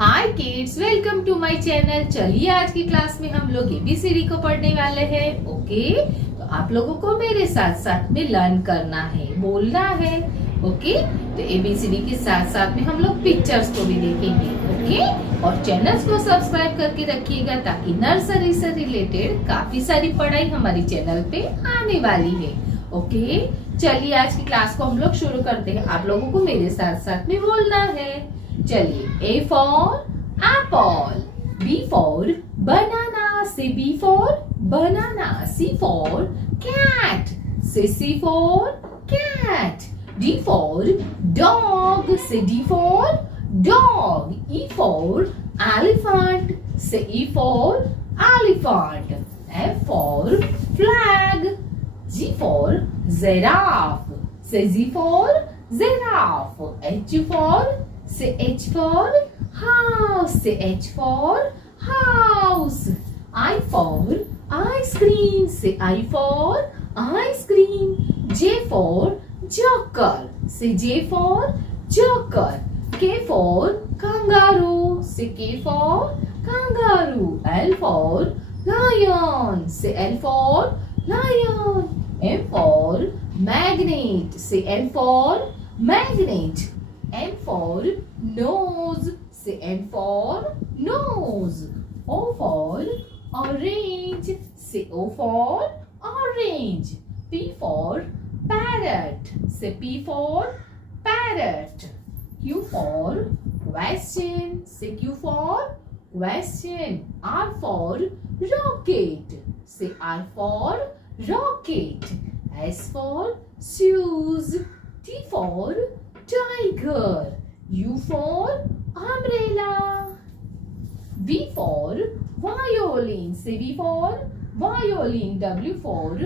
Hi kids, welcome to my channel. चलिए आज की क्लास में हम लोग एबीसीडी को पढ़ने वाले हैं। ओके, तो आप लोगों को मेरे साथ साथ में लर्न करना है, बोलना है। ओके, तो एबीसीडी के साथ साथ में हम लोग पिक्चर्स को भी देखेंगे। ओके, और चैनल्स को सब्सक्राइब करके रखिएगा ताकि नर्सरी से रिलेटेड काफी सारी पढ़ाई हमारी चैनल पे आने वाली है। ओके, चलिए आज की क्लास को हम लोग शुरू करते हैं। आप लोगों को मेरे साथ साथ में बोलना है। चलिए, A for apple, B for banana, say B for banana, C for cat, say C for cat, D for dog, say D for dog, E for elephant, say E for elephant, F for flag, G for giraffe, say G for giraffe, H for say H for house, say H for house, I for ice cream, say I for ice cream, J for joker, say J for joker, K for kangaroo, say K for kangaroo, L for lion, say L for lion, M for magnet, say M for magnet, N for nose, say N for nose, O for orange, say O for orange, P for parrot, say P for parrot, Q for question, say Q for question, R for rocket, say R for rocket, S for shoes, T for tiger, U for umbrella, V for violin, say V for violin, W for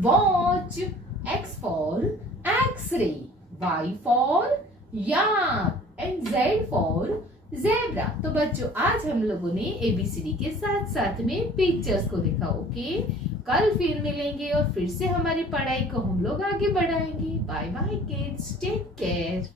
watch, X for X-ray, Y for yak and Z for zebra। तो बच्चों, आज हम लोगों ने ABCD के साथ साथ में पिक्चर्स को देखा। ओके, कल फिर मिलेंगे और फिर से हमारी पढ़ाई को हम लोग आगे बढ़ाएंगे। Bye bye kids, take care.